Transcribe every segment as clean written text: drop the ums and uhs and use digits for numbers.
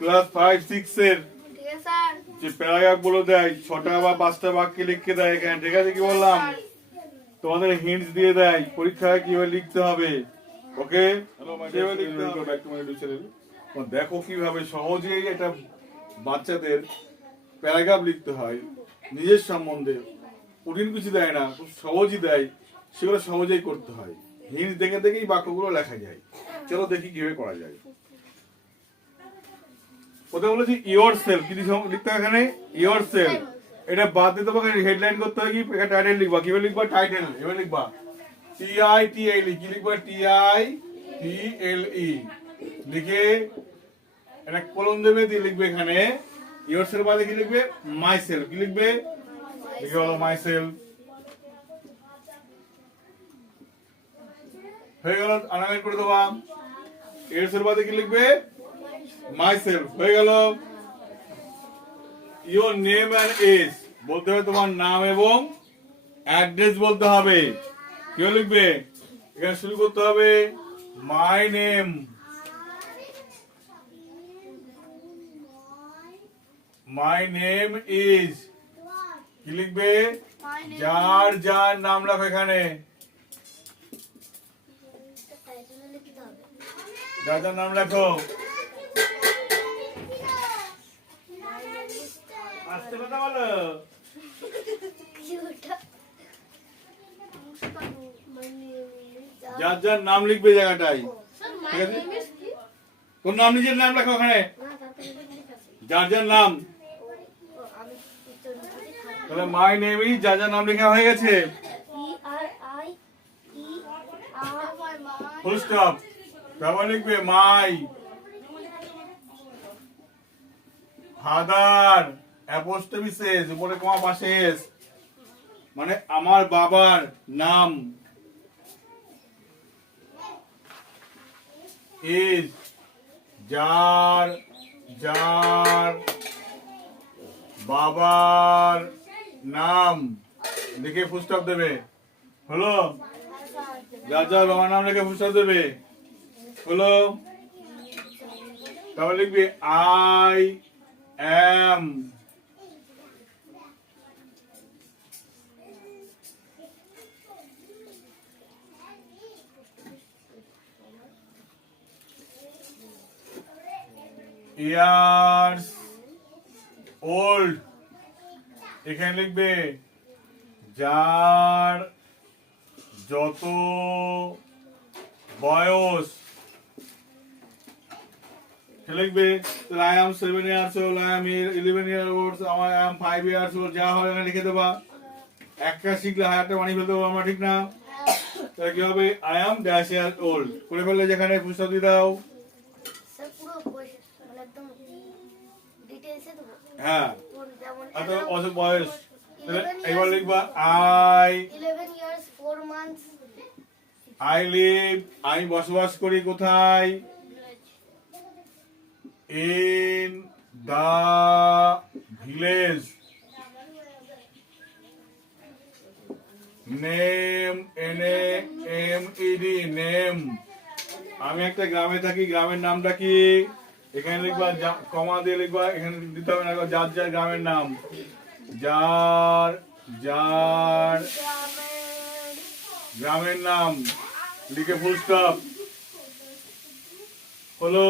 Class 5-6 এর যে paragraph গুলো দেয় 6টা বা 5টা বাক্যে লিখে দেয় এখানে, ঠিক আছে? কি বললাম, তোমাদের হিন্টস দিয়ে দেয় পরীক্ষায় কিভাবে লিখতে হবে। ওকে, দেখো কিভাবে সহজেই এটা বাচ্চাদের প্যারাগ্রাফ লিখতে হয় নিজের সম্বন্ধে। কঠিন কিছু দেয় না, খুব সহজই দেয়, সেগুলো সহজেই করতে হয়। হিন্টস দেখে দেখেই বাক্যগুলো লেখা যায়। চলো দেখি কিভাবে করা যায়। প্রথমে বলেছি ইয়োর সেলফ, কি লিখতে হবে এখানে? Your self. এটা বাদ দিয়ে তোমাকে হেডলাইন করতে হয়, কি টাইটেল লিখবা। কিভাবে লিখবা? টাইটেল এভাবে লিখবা, TITLE। কি লিখবা? TITLE লিখে একটা কলম দেবে, দিয়ে লিখবে এখানে ইয়োর সেলফ বাদে কি লিখবে? My self. কি লিখবে? লিখে হলো মাই সেলফ। হয়ে গেল, আনামেন্ট করে দেবা। ইয়োর সেলফ বাদে কি লিখবে? My self. হয়ে গেল। ইয়োর নেম এন্ড এজ বলতে হবে, তোমার নাম এবং অ্যাড্রেস বলতে হবে। কেউ লিখবে? এখানে শুরু করতে হবে my name, my name is. কি লিখবে? যার যার নাম লেখো এখানে, যার যার নাম লেখো। আস্তে কথা বলো। যার যার নাম লিখবে জায়গাটায়, ঠিক আছে? কোন নাম? নিজের নাম লেখো ওখানে, যার যার নাম। তাহলে মাই নেম ইজ, যার যার নাম লেখা হয়ে গেছে, ফুল স্টপ। তারপর লিখবে মাই ফাদার, অ্যাপোস্ট্রফি শেষ, উপরে কমা, পাশে এস, মানে আমার বাবার নাম। ইজ, যার যার বাবার নাম লিখে ফুল স্টপ দেবে। হলো? যার যার বাবার নাম লিখে ফুল স্টপ দেবে। হলো? তারপর লিখবি আই অ্যাম ইয়ার্স ওল্ড। এখানে লিখবে যার যত বয়স। লিখবে I am 7 years old, I am 11 years old, I am 5 years old, যা হয় এখানে লিখে দেবা। একটা শিখলে হাজারটা বানিয়ে ফেলতে পারবো আমরা, ঠিক না? তাহলে কি হবে? I am dash years old করে ফেললে যেখানে পুস্তক দিয়ে দাও। হ্যাঁ, অত বয়স। এবার লিখবা আই লিভ, আমি বসবাস করি কোথায়? In the village. Name, NAMED, name, আমি একটা গ্রামে থাকি, গ্রামের নামটা কি? এখানে লিখবা, কমা দিয়ে লিখবা, এখানে দিতে হবে না, যার যার গ্রামের নাম, যার যার গ্রামের নাম লিখে ফুল স্টপ। হলো?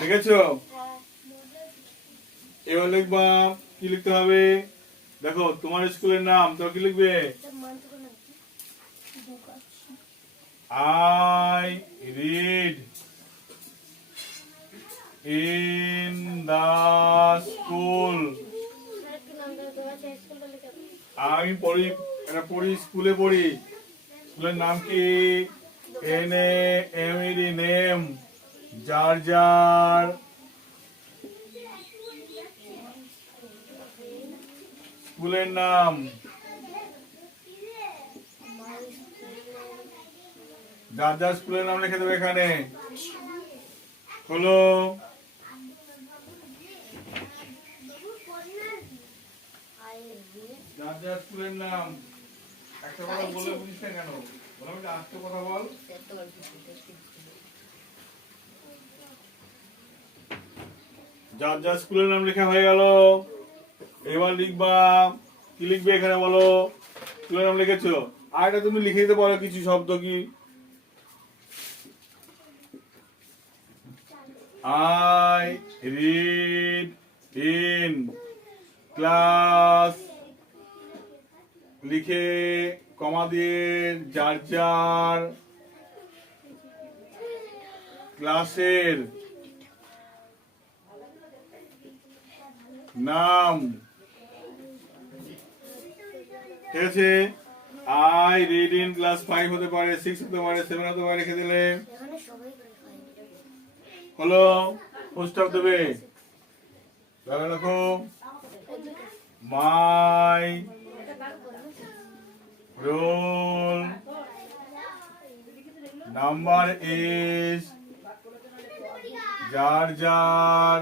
দেখেছো? এবার লিখবা, কি লিখতে হবে? দেখো তোমার স্কুলের নাম, তো কি লিখবে? I read in the school. আমি পড়ি, এটা পড়ি, স্কুলে পড়ি। স্কুলের নাম কি? NAMED, নেম, যার যার স্কুলের নাম। যার যার স্কুলের নাম লিখে দেবে এখানে। হলো? যার যার স্কুলের নাম। একটা কথা বলে বুঝিস না কেন? বললাম যে আস্তে কথা বল। যার যার স্কুলের নাম লেখা হয়ে গেল, এবার লিখবা। কি লিখবে এখানে বলো? স্কুলের নাম লিখেছো, আর এটা তুমি লিখে দিতে পারো কিছু শব্দ। কি I read in class লিখে কমা দিয়ে যার যার ক্লাসের নাম, ঠিক আছে? I read in class 5 হতে পারে, 6 হতে পারে, 7 হতে পারে, লিখে দিলে হলো। ফুল স্টপ দেবে, তাহলে দেখো মাই রোল নাম্বার ইজ, যার যার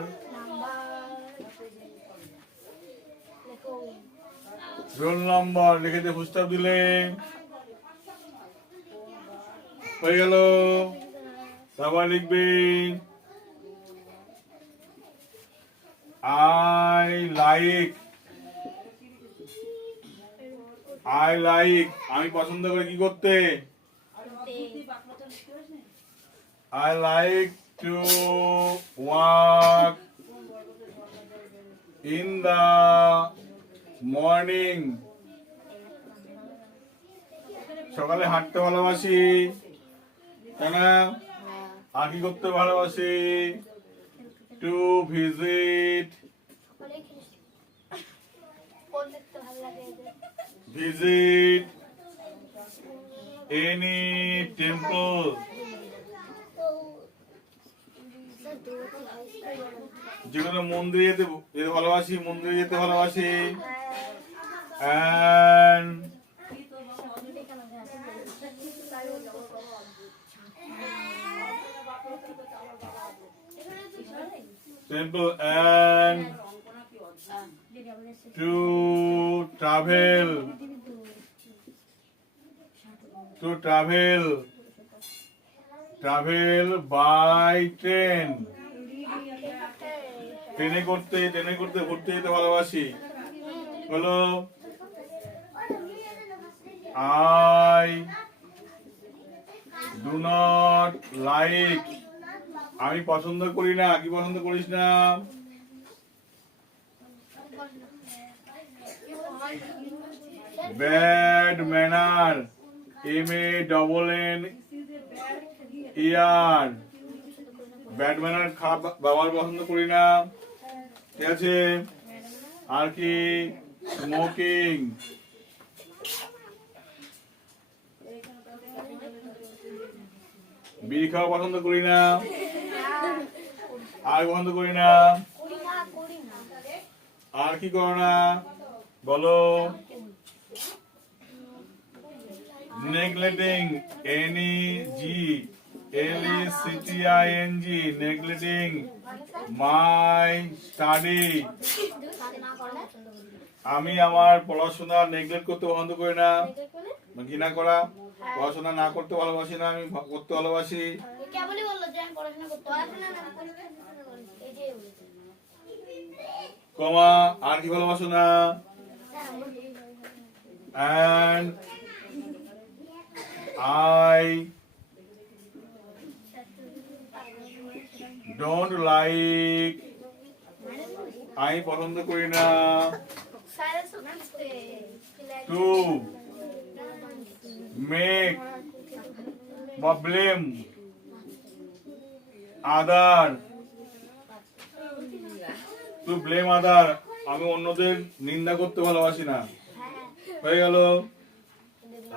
রোল নাম্বার লিখে দিয়ে ফুল স্টপ দিলে হয়ে গেল। তারপর লিখবে I like আমি পছন্দ করি কি করতে? I like to walk in the morning সকালে হাঁটতে ভালোবাসি, তাই না? আর কি করতে ভালোবাসি? To visit any temple যেখানে মন্দিরে যেতে ভালোবাসি, মন্দিরে যেতে ভালোবাসি। and temple and to travel by train ট্রেনে করতে ঘুরতে যেতে ভালোবাসি। বলো I do not like আমি পছন্দ করি না। কি পছন্দ করিস না? Bad manner MANNER bad manner খারাপ ব্যবহার পছন্দ করি না, ঠিক আছে? আর কি স্মোকিং বিড়ি খাওয়া পছন্দ করি না। আর পছন্দ করি না। আর কি করো না বলো? Neglecting NEGLECTING neglecting my study আমি আমার পড়াশোনা নেগলেক্ট করতে পছন্দ করি না, ঘৃণা করা। পড়াশোনা না করতে ভালোবাসি না, আমি করতে ভালোবাসি। কমা আর কি ভালোবাসো না? and I don't like আমি পছন্দ করি না to make বা blame other আমি অন্যদের নিন্দা করতে ভালোবাসি না। হয়ে গেল।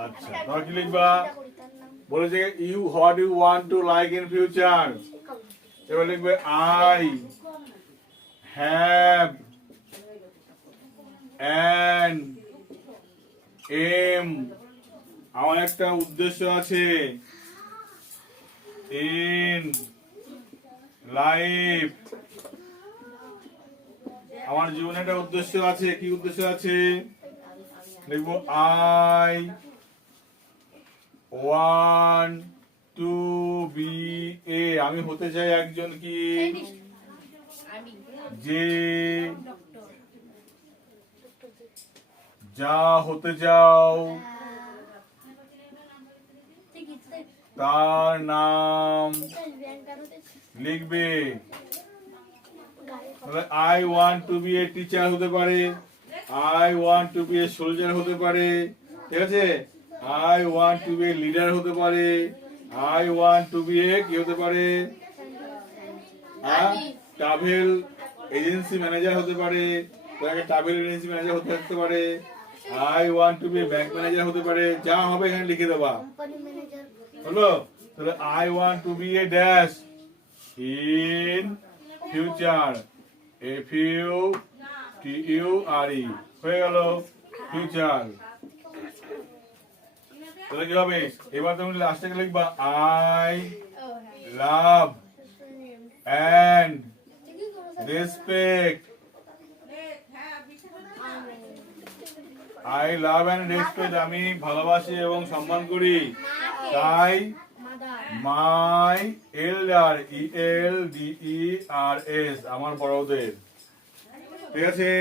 আচ্ছা, তোমরা কি লিখবা? বলেছে you what you want to like in future. এবার লিখবে I have an aim আমার একটা উদ্দেশ্য আছে in life আমার জীবনে একটা উদ্দেশ্য আছে। কি উদ্দেশ্য আছে? লিখবো I ওয়ান টু বি এ, আমি হতে চাই একজন কি, যে যা হতে চাও তার নাম লিখবে। I want to be a teacher হতে পারে, I want to be a soldier হতে পারে, ঠিক আছে, I want to be a leader হতে পারে, I want to be a কি হতে পারে, ট্রাভেল এজেন্সি ম্যানেজার হতে পারে, ট্রাভেল এজেন্সি ম্যানেজার হতে থাকতে পারে, I want to be bank manager হতে পারে, যা হবে এখানে লিখে দেবা, হলো? তাহলে I want to be a dash in future, F U T U R E, হয়ে গেল ফিউচার। তাহলে কি হবে, এবার তুমি লাস্টে লিখবা I love and respect, I love and respect, আমি ভালোবাসি এবং সম্মান করি, তাই মাই এল্ডার ELDERS আমার বড়দের, ঠিক আছে।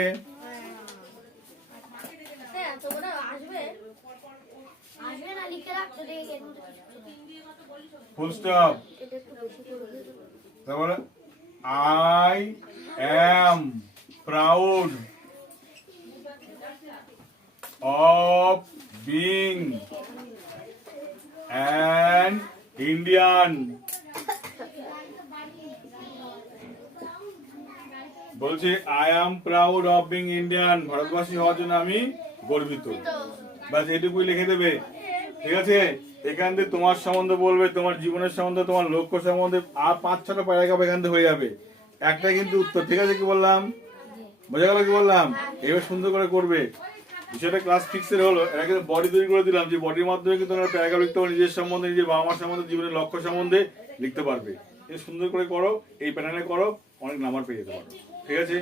Full stop. তারপরে I am proud of being an Indian, বলছি I am proud of being Indian, ভারতবাসী হওয়ার জন্য আমি গর্বিত, বাস এটুকুই লিখে দেবে, ঠিক আছে। এখান থেকে তোমার সম্বন্ধে বলবে, তোমার জীবনের সম্বন্ধে, তোমার লক্ষ্য সম্বন্ধে, আর 5-6টা প্যারাগ্রাফ এখান থেকে হয়ে যাবে, একটা কিন্তু উত্তর, ঠিক আছে, কি বললাম, বোঝা গেল কি বললাম? এবার সুন্দর করে করবে, বিষয়টা ক্লাস 6 হলো, এটা কিন্তু বডি তৈরি করে দিলাম, যে বডির মাধ্যমে কিন্তু তোমরা প্যারাগ্রাফ লিখতে পারো, নিজের সম্বন্ধে, নিজের বাবা মার সম্বন্ধে, জীবনের লক্ষ্য সম্বন্ধে লিখতে পারবে। সুন্দর করে করো, এই প্যাটার্নে করো, অনেক নাম্বার পেয়ে যেতে পারো, ঠিক আছে।